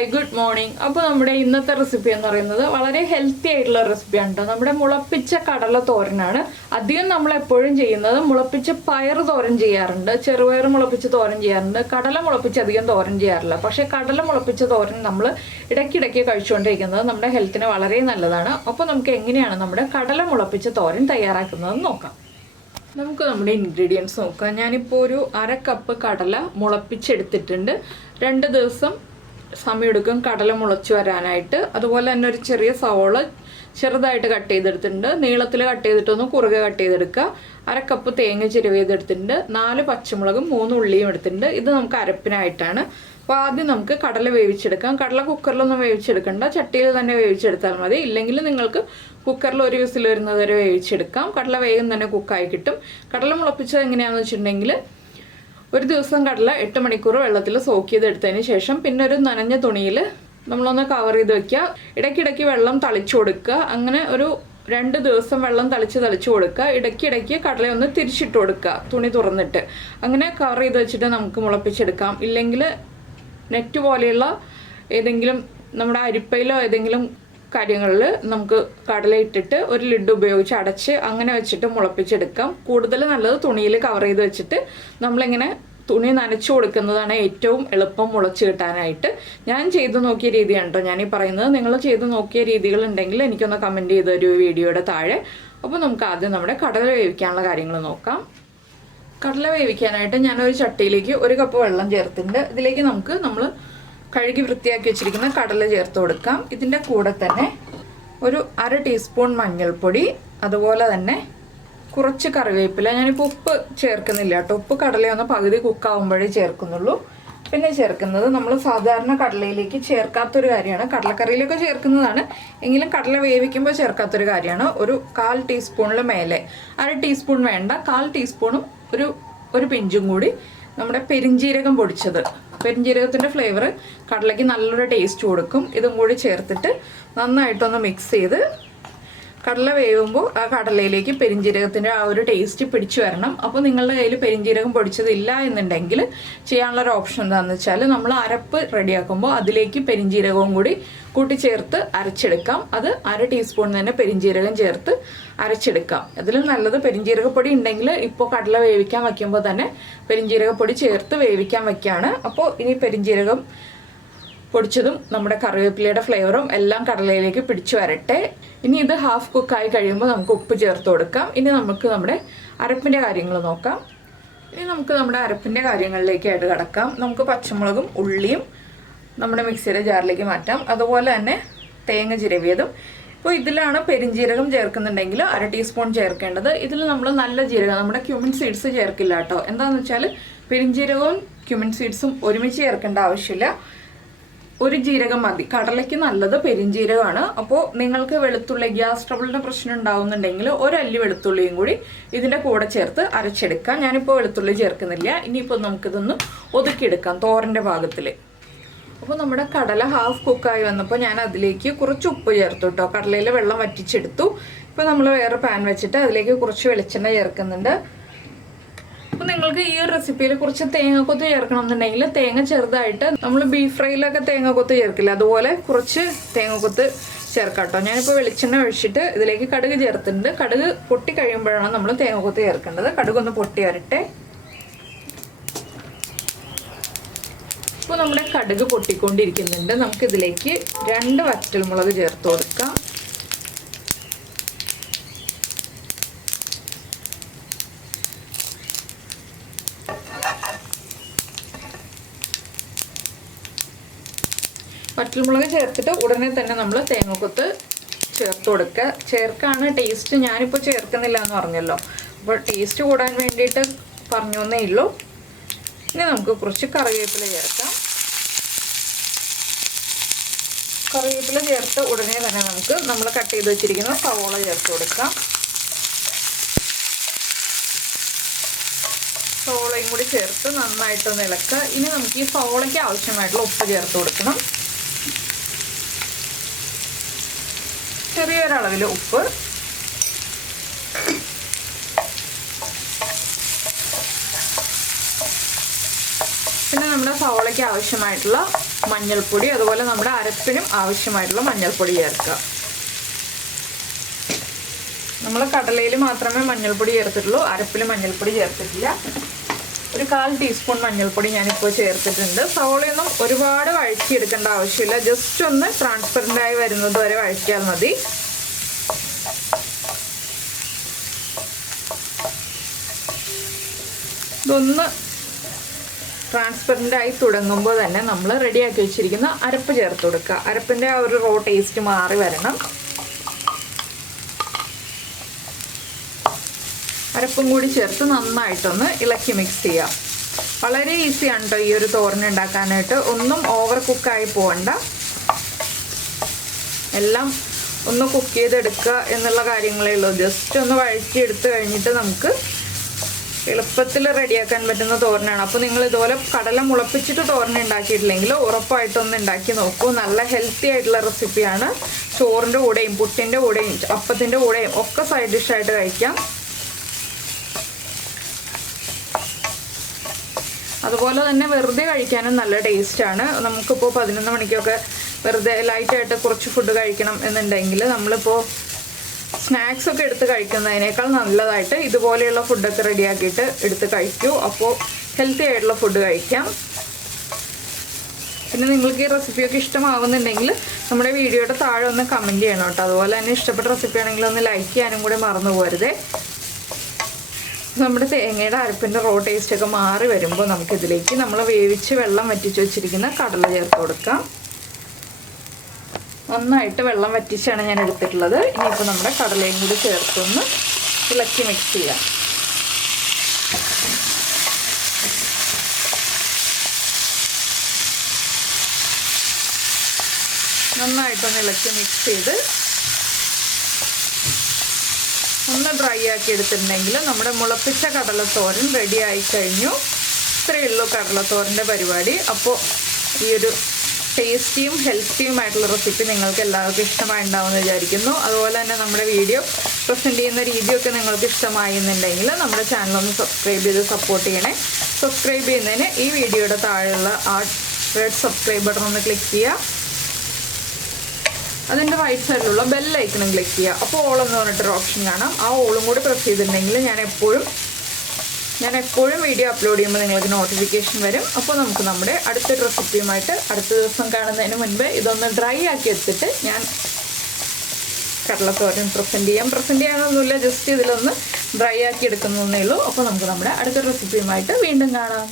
Hi good morning. അപ്പോൾ നമ്മുടെ ഇന്നത്തെ റെസിപ്പി എന്ന് പറയുന്നത് വളരെ ഹെൽത്തി ആയിട്ടുള്ള റെസിപ്പിയാണ് കേട്ടോ. നമ്മുടെ മുളപ്പിച്ച കടല തോരനാണ്. അധികം നമ്മൾ എപ്പോഴും ചെയ്യുന്നത് മുളപ്പിച്ച പയർ തോരൻ ചെയ്യാറുണ്ട്, ചെറുപയർ മുളപ്പിച്ച് തോരൻ ചെയ്യാറുണ്ട്, കടല മുളപ്പിച്ച് അധികം തോരൻ ചെയ്യാറില്ല. പക്ഷേ കടല മുളപ്പിച്ച തോരൻ നമ്മൾ ഇടയ്ക്കിടയ്ക്ക് കഴിച്ചുകൊണ്ടിരിക്കുന്നത് നമ്മുടെ ഹെൽത്തിന് വളരെ നല്ലതാണ്. അപ്പോൾ നമുക്ക് എങ്ങനെയാണ് നമ്മുടെ കടല മുളപ്പിച്ച തോരൻ തയ്യാറാക്കുന്നതെന്ന് നോക്കാം. നമുക്ക് നമ്മുടെ ഇൻഗ്രീഡിയൻസ് നോക്കാം. ഞാനിപ്പോൾ ഒരു 1/2 കപ്പ് കടല മുളപ്പിച്ചെടുത്തിട്ടുണ്ട്. 2 ദിവസം സമയമെടുക്കും കടല മുളച്ച് വരാനായിട്ട്. അതുപോലെ തന്നെ ഒരു ചെറിയ സവോള ചെറുതായിട്ട് കട്ട് ചെയ്തെടുത്തിട്ടുണ്ട്. നീളത്തിൽ കട്ട് ചെയ്തിട്ടൊന്ന് കുറുകെ കട്ട് ചെയ്തെടുക്കുക. 1/2 കപ്പ് തേങ്ങ ചിരവിയതെടുത്തിട്ടുണ്ട്. 4 പച്ചമുളകും 3 ഉള്ളിയും എടുത്തിട്ടുണ്ട്. ഇത് നമുക്ക് അരപ്പിനായിട്ടാണ്. അപ്പോൾ ആദ്യം നമുക്ക് കടല വേവിച്ചെടുക്കാം. കടല കുക്കറിലൊന്നും വേവിച്ചെടുക്കണ്ട, ചട്ടിയിൽ തന്നെ വേവിച്ചെടുത്താൽ മതി. ഇല്ലെങ്കിൽ നിങ്ങൾക്ക് കുക്കറിൽ ഒരു വിസിൽ വരുന്നത് വരെ വേവിച്ചെടുക്കാം. കടല വേഗം തന്നെ കുക്കായി കിട്ടും. കടല മുളപ്പിച്ചത് എങ്ങനെയാണെന്ന് വെച്ചിട്ടുണ്ടെങ്കിൽ ഒരു ദിവസം കടല 8 മണിക്കൂർ വെള്ളത്തിൽ സോക്ക് ചെയ്തെടുത്തതിന് ശേഷം പിന്നെ ഒരു നനഞ്ഞ തുണിയിൽ നമ്മളൊന്ന് കവർ ചെയ്ത് വെക്കുക. ഇടയ്ക്കിടയ്ക്ക് വെള്ളം തളിച്ചു കൊടുക്കുക. അങ്ങനെ ഒരു 2 ദിവസം വെള്ളം തളിച്ച് കൊടുക്കുക. ഇടയ്ക്കിടയ്ക്ക് കടലയൊന്ന് തിരിച്ചിട്ട് കൊടുക്കുക തുണി തുറന്നിട്ട്. അങ്ങനെ കവർ ചെയ്ത് വെച്ചിട്ട് നമുക്ക് മുളപ്പിച്ചെടുക്കാം. ഇല്ലെങ്കിൽ നെറ്റ് പോലെയുള്ള ഏതെങ്കിലും നമ്മുടെ അരിപ്പയിലോ ഏതെങ്കിലും കാര്യങ്ങളിൽ നമുക്ക് കടല ഇട്ടിട്ട് ഒരു ലിഡ് ഉപയോഗിച്ച് അടച്ച് അങ്ങനെ വെച്ചിട്ട് മുളപ്പിച്ചെടുക്കാം. കൂടുതൽ നല്ലത് തുണിയിൽ കവർ ചെയ്ത് വെച്ചിട്ട് നമ്മളിങ്ങനെ തുണി നനച്ചു കൊടുക്കുന്നതാണ് ഏറ്റവും എളുപ്പം മുളച്ച് കിട്ടാനായിട്ട്. ഞാൻ ചെയ്ത് നോക്കിയ രീതിയാണ് കേട്ടോ ഞാനീ പറയുന്നത്. നിങ്ങൾ ചെയ്ത് നോക്കിയ രീതികളുണ്ടെങ്കിൽ എനിക്കൊന്ന് കമൻറ്റ് ചെയ്ത് തരൂ വീഡിയോയുടെ താഴെ. അപ്പോൾ നമുക്ക് ആദ്യം നമ്മുടെ കടല വേവിക്കാനുള്ള കാര്യങ്ങൾ നോക്കാം. കടല വേവിക്കാനായിട്ട് ഞാനൊരു ചട്ടിയിലേക്ക് 1 കപ്പ് വെള്ളം ചേർത്തിട്ടുണ്ട്. ഇതിലേക്ക് നമ്മൾ കഴുകി വൃത്തിയാക്കി വെച്ചിരിക്കുന്ന കടല ചേർത്ത് കൊടുക്കാം. ഇതിൻ്റെ കൂടെ തന്നെ ഒരു 1/2 ടീസ്പൂൺ മഞ്ഞൾപ്പൊടി, അതുപോലെ തന്നെ കുറച്ച് കറിവേപ്പില. ഞാനിപ്പോൾ ഉപ്പ് ചേർക്കുന്നില്ല കേട്ടോ. ഉപ്പ് കടലയൊന്ന് പകുതി കുക്കാവുമ്പോഴേ ചേർക്കുന്നുള്ളൂ. പിന്നെ ചേർക്കുന്നത് നമ്മൾ സാധാരണ കടലയിലേക്ക് ചേർക്കാത്തൊരു കാര്യമാണ്. കടലക്കറിയിലൊക്കെ ചേർക്കുന്നതാണ്, എങ്കിലും കടല വേവിക്കുമ്പോൾ ചേർക്കാത്തൊരു കാര്യമാണ്. ഒരു 1/4 ടീസ്പൂണിൽ മേലെ, 1/2 ടീസ്പൂൺ വേണ്ട, 1/4 ടീസ്പൂണും ഒരു പിഞ്ചും കൂടി നമ്മുടെ പെരിഞ്ജീരകം പൊടിച്ചത്. പെരിഞ്ജീരകത്തിൻ്റെ ഫ്ലേവർ കടലയ്ക്ക് നല്ലൊരു ടേസ്റ്റ് കൊടുക്കും. ഇതും കൂടി ചേർത്തിട്ട് നന്നായിട്ടൊന്ന് മിക്സ് ചെയ്ത് കടല വേവുമ്പോൾ ആ കടലയിലേക്ക് പെരിഞ്ജീരകത്തിൻ്റെ ആ ഒരു ടേസ്റ്റ് പിടിച്ചു വരണം. അപ്പോൾ നിങ്ങളുടെ കയ്യിൽ പെരിഞ്ജീരകം പൊടിച്ചതില്ല എന്നുണ്ടെങ്കിൽ ചെയ്യാനുള്ളൊരു ഓപ്ഷൻ എന്താണെന്ന് വെച്ചാൽ നമ്മൾ അരപ്പ് റെഡിയാക്കുമ്പോൾ അതിലേക്ക് പെരിഞ്ജീരകവും കൂടി കൂട്ടിച്ചേർത്ത് അരച്ചെടുക്കാം. അത് 1/2 ടീസ്പൂൺ തന്നെ പെരിഞ്ജീരകം ചേർത്ത് അരച്ചെടുക്കാം. അതിലും നല്ലത് പെരിഞ്ജീരകപ്പൊടി ഉണ്ടെങ്കിൽ ഇപ്പോൾ കടല വേവിക്കാൻ വയ്ക്കുമ്പോൾ തന്നെ പെരിഞ്ജീരകപ്പൊടി ചേർത്ത് വേവിക്കാൻ വയ്ക്കുകയാണ്. അപ്പോൾ ഇനി പെരിഞ്ജീരകം പൊടിച്ചതും നമ്മുടെ കറിവേപ്പിലയുടെ ഫ്ലേവറും എല്ലാം കടലയിലേക്ക് പിടിച്ചു വരട്ടെ. ഇനി ഇത് ഹാഫ് കുക്കായി കഴിയുമ്പോൾ നമുക്ക് ഉപ്പ് ചേർത്ത് കൊടുക്കാം. ഇനി നമുക്ക് നമ്മുടെ അരപ്പിൻ്റെ കാര്യങ്ങൾ നോക്കാം. ഇനി നമുക്ക് നമ്മുടെ അരപ്പിൻ്റെ കാര്യങ്ങളിലേക്കായിട്ട് കിടക്കാം. നമുക്ക് പച്ചമുളകും ഉള്ളിയും നമ്മുടെ മിക്സിയുടെ ജാറിലേക്ക് മാറ്റാം. അതുപോലെ തന്നെ തേങ്ങ ചിരവിയതും. ഇപ്പോൾ ഇതിലാണ് പെരിഞ്ജീരകം ചേർക്കുന്നുണ്ടെങ്കിൽ 1/2 ടീസ്പൂൺ ചേർക്കേണ്ടത്. ഇതിൽ നമ്മൾ നല്ല ജീരകം, നമ്മുടെ ക്യുമിൻ സീഡ്സ് ചേർക്കില്ല കേട്ടോ. എന്താണെന്ന് വെച്ചാൽ പെരിഞ്ജീരകവും ക്യുമിൻ സീഡ്സും ഒരുമിച്ച് ചേർക്കേണ്ട ആവശ്യമില്ല. ഒരു ജീരകം മതി. കടലയ്ക്ക് നല്ലത് പെരിഞ്ജീരകമാണ്. അപ്പോൾ നിങ്ങൾക്ക് വെളുത്തുള്ളി, ഗ്യാസ് ട്രബിളിൻ്റെ പ്രശ്നം ഉണ്ടാവുന്നുണ്ടെങ്കിൽ 1 അല്ലി വെളുത്തുള്ളിയും കൂടി ഇതിൻ്റെ കൂടെ ചേർത്ത് അരച്ചെടുക്കാം. ഞാനിപ്പോൾ വെളുത്തുള്ളി ചേർക്കുന്നില്ല. ഇനിയിപ്പോൾ നമുക്കിതൊന്ന് ഒതുക്കിയെടുക്കാം തോരൻ്റെ ഭാഗത്തിൽ. അപ്പോൾ നമ്മുടെ കടല ഹാഫ് കുക്കായി വന്നപ്പോൾ ഞാൻ അതിലേക്ക് കുറച്ച് ഉപ്പ് ചേർത്തു കേട്ടോ. കടലയിൽ വെള്ളം വറ്റിച്ചെടുത്തു. ഇപ്പോൾ നമ്മൾ വേറെ പാൻ വെച്ചിട്ട് അതിലേക്ക് കുറച്ച് വെളിച്ചെണ്ണ ചേർക്കുന്നുണ്ട്. അപ്പോൾ നിങ്ങൾക്ക് ഈ ഒരു റെസിപ്പിയിൽ കുറച്ച് തേങ്ങക്കൊത്ത് ചേർക്കണം എന്നുണ്ടെങ്കിൽ തേങ്ങ ചെറുതായിട്ട് നമ്മൾ ബീഫ് ഫ്രൈയിലൊക്കെ തേങ്ങക്കൊത്ത് ചേർക്കില്ല, അതുപോലെ കുറച്ച് തേങ്ങക്കൊത്ത് ചേർക്കാം കേട്ടോ. ഞാനിപ്പോൾ വെളിച്ചെണ്ണ ഒഴിച്ചിട്ട് ഇതിലേക്ക് കടുക് ചേർത്തിട്ടുണ്ട്. കടുക് പൊട്ടി കഴിയുമ്പോഴാണ് നമ്മൾ തേങ്ങക്കൊത്ത് ചേർക്കേണ്ടത്. കടുകൊന്ന് പൊട്ടി വരട്ടെ. ഇപ്പോൾ നമ്മുടെ കടുക് പൊട്ടിക്കൊണ്ടിരിക്കുന്നുണ്ട്. നമുക്കിതിലേക്ക് 2 വറ്റൽമുളക് ചേർത്ത് കൊടുക്കാം. വറ്റൽമുളക് ചേർത്തിട്ട് ഉടനെ തന്നെ നമ്മൾ തേങ്ങക്കൊത്ത് ചേർത്ത് കൊടുക്കുക. ചേർക്കാണ് ടേസ്റ്റ്. ഞാനിപ്പോൾ ചേർക്കുന്നില്ല എന്ന് പറഞ്ഞല്ലോ, അപ്പോൾ ടേസ്റ്റ് കൂടാൻ വേണ്ടിയിട്ട് പറഞ്ഞു എന്നേ ഉള്ളൂ. ഇനി നമുക്ക് കുറച്ച് കറിവേപ്പില ചേർക്കാം. കറിവേപ്പില ചേർത്ത് ഉടനെ തന്നെ നമുക്ക് നമ്മൾ കട്ട് ചെയ്ത് വെച്ചിരിക്കുന്ന സവോള ചേർത്ത് കൊടുക്കാം. സവോളയും കൂടി ചേർത്ത് നന്നായിട്ടൊന്ന് ഇളക്കുക. ഇനി നമുക്ക് ഈ സവോളയ്ക്ക് ആവശ്യമായിട്ടുള്ള ഉപ്പ് ചേർത്ത് കൊടുക്കണം. ചെറിയൊരളവിൽ ഉപ്പ്. പിന്നെ നമ്മുടെ സവോളയ്ക്ക് ആവശ്യമായിട്ടുള്ള മഞ്ഞൾപ്പൊടി, അതുപോലെ നമ്മുടെ അരപ്പിനും ആവശ്യമായിട്ടുള്ള മഞ്ഞൾപ്പൊടി ചേർക്കുക. നമ്മൾ കടലയിൽ മാത്രമേ മഞ്ഞൾപ്പൊടി ചേർത്തിട്ടുള്ളൂ, അരപ്പിൽ മഞ്ഞൾപ്പൊടി ചേർത്തിട്ടില്ല. ഒരു 1/4 ടീസ്പൂൺ മഞ്ഞൾപ്പൊടി ഞാനിപ്പോൾ ചേർത്തിട്ടുണ്ട്. സവോളയൊന്നും ഒരുപാട് വഴറ്റിയെടുക്കേണ്ട ആവശ്യമില്ല, ജസ്റ്റ് ഒന്ന് ട്രാൻസ്പെറൻ്റ് ആയി വരുന്നത് വരെ വഴറ്റിയാൽ മതി. ഇതൊന്ന് ട്രാൻസ്പെറൻ്റ് ആയി തുടങ്ങുമ്പോൾ തന്നെ നമ്മൾ റെഡിയാക്കി വെച്ചിരിക്കുന്ന അരപ്പ് ചേർത്ത് കൊടുക്കുക. അരപ്പിൻ്റെ ആ ഒരു റോ ടേസ്റ്റ് മാറി വരണം. അരപ്പും കൂടി ചേർത്ത് നന്നായിട്ടൊന്ന് ഇളക്കി മിക്സ് ചെയ്യാം. വളരെ ഈസിയാണ് കേട്ടോ ഈ ഒരു തോരൻ ഉണ്ടാക്കാനായിട്ട്. ഒന്നും ഓവർ കുക്കായി പോകണ്ട, എല്ലാം ഒന്ന് കുക്ക് ചെയ്തെടുക്കുക എന്നുള്ള കാര്യങ്ങളേ ഉള്ളൂ. ജസ്റ്റ് ഒന്ന് വഴറ്റിയെടുത്ത് കഴിഞ്ഞിട്ട് നമുക്ക് എളുപ്പത്തിൽ റെഡിയാക്കാൻ പറ്റുന്ന തോരനാണ്. അപ്പോൾ നിങ്ങൾ ഇതുപോലെ കടല മുളപ്പിച്ചിട്ട് തോരൻ ഉണ്ടാക്കിയിട്ടില്ലെങ്കിൽ ഉറപ്പായിട്ടൊന്ന് ഉണ്ടാക്കി നോക്കൂ. നല്ല ഹെൽത്തി ആയിട്ടുള്ള റെസിപ്പിയാണ്. ചോറിൻ്റെ കൂടെയും പുട്ടിൻ്റെ കൂടെയും അപ്പത്തിൻ്റെ കൂടെയും ഒക്കെ സൈഡ് ഡിഷായിട്ട് കഴിക്കാം. അതുപോലെ തന്നെ വെറുതെ കഴിക്കാനും നല്ല ടേസ്റ്റാണ്. നമുക്കിപ്പോൾ 11 മണിക്കൊക്കെ വെറുതെ ലൈറ്റായിട്ട് കുറച്ച് ഫുഡ് കഴിക്കണം എന്നുണ്ടെങ്കിൽ നമ്മളിപ്പോൾ സ്നാക്സൊക്കെ എടുത്ത് കഴിക്കുന്നതിനേക്കാൾ നല്ലതായിട്ട് ഇതുപോലെയുള്ള ഫുഡൊക്കെ റെഡിയാക്കിയിട്ട് എടുത്ത് കഴിക്കൂ. അപ്പോൾ ഹെൽത്തി ആയിട്ടുള്ള ഫുഡ് കഴിക്കാം. പിന്നെ നിങ്ങൾക്ക് ഈ റെസിപ്പിയൊക്കെ ഇഷ്ടമാവുന്നുണ്ടെങ്കിൽ നമ്മുടെ വീഡിയോയുടെ താഴെ ഒന്ന് കമൻറ്റ് ചെയ്യണം കേട്ടോ. അതുപോലെ തന്നെ ഇഷ്ടപ്പെട്ട റെസിപ്പി ആണെങ്കിൽ ഒന്ന് ലൈക്ക് ചെയ്യാനും കൂടി മറന്നു പോകരുതേ. നമ്മുടെ തേങ്ങയുടെ അരപ്പിൻ്റെ റോ ടേസ്റ്റൊക്കെ മാറി വരുമ്പോൾ നമുക്കിതിലേക്ക് നമ്മൾ വേവിച്ച് വെള്ളം വറ്റിച്ച് വെച്ചിരിക്കുന്ന കടല ചേർത്ത് കൊടുക്കാം. നന്നായിട്ട് വെള്ളം വറ്റിച്ചാണ് ഞാൻ എടുത്തിട്ടുള്ളത്. ഇനിയിപ്പോൾ നമ്മുടെ കടലയും കൂടി ചേർത്തൊന്ന് ഇളക്കി മിക്സ് ചെയ്യാം. നന്നായിട്ടൊന്ന് ഇളക്കി മിക്സ് ചെയ്ത് ഒന്ന് ഡ്രൈ ആക്കി എടുത്തിട്ടുണ്ടെങ്കിൽ നമ്മുടെ മുളപ്പിച്ച കടലത്തോരൻ റെഡി ആയി കഴിഞ്ഞു. ഇത്രയേ ഉള്ളൂ കടലത്തോരൻ്റെ പരിപാടി. അപ്പോൾ ഈ ഒരു ടേസ്റ്റിയും ഹെൽത്തിയുമായിട്ടുള്ള റെസിപ്പി നിങ്ങൾക്ക് എല്ലാവർക്കും ഇഷ്ടമായിട്ടുണ്ടാവുമെന്ന് വിചാരിക്കുന്നു. അതുപോലെ തന്നെ നമ്മുടെ വീഡിയോ പ്രസൻറ്റ് ചെയ്യുന്ന രീതിയൊക്കെ നിങ്ങൾക്ക് ഇഷ്ടമായി എന്നുണ്ടെങ്കിൽ നമ്മുടെ ചാനലൊന്ന് സബ്സ്ക്രൈബ് ചെയ്ത് സപ്പോർട്ട് ചെയ്യണേ. സബ്സ്ക്രൈബ് ചെയ്യുന്നതിന് ഈ വീഡിയോയുടെ താഴെയുള്ള ആ റെഡ് സബ്സ്ക്രൈബ് ബട്ടൺ ഒന്ന് ക്ലിക്ക് ചെയ്യുക. അതിൻ്റെ റൈറ്റ് സൈഡിലുള്ള ബെല്ലൈക്കണും ക്ലിക്ക് ചെയ്യുക. അപ്പോൾ ഓൾ എന്ന് പറഞ്ഞിട്ടൊരു ഓപ്ഷൻ കാണാം. ആ ഓളും കൂടി പ്രസ് ചെയ്തിട്ടുണ്ടെങ്കിൽ ഞാൻ എപ്പോഴും വീഡിയോ അപ്ലോഡ് ചെയ്യുമ്പോൾ നിങ്ങൾക്ക് നോട്ടിഫിക്കേഷൻ വരും. അപ്പോൾ നമുക്ക് നമ്മുടെ അടുത്തൊരു റെസിപ്പിയുമായിട്ട് അടുത്ത ദിവസം കാണുന്നതിന് മുൻപ് ഇതൊന്ന് ഡ്രൈ ആക്കി എടുത്തിട്ട് ഞാൻ കടലത്തോരൻ പ്രസൻറ്റ് ചെയ്യാനൊന്നുമില്ല, ജസ്റ്റ് ഇതിലൊന്ന് ഡ്രൈ ആക്കി എടുക്കുന്നതേ ഉള്ളൂ. അപ്പോൾ നമുക്ക് നമ്മുടെ അടുത്തൊരു റെസിപ്പിയുമായിട്ട് വീണ്ടും കാണാം.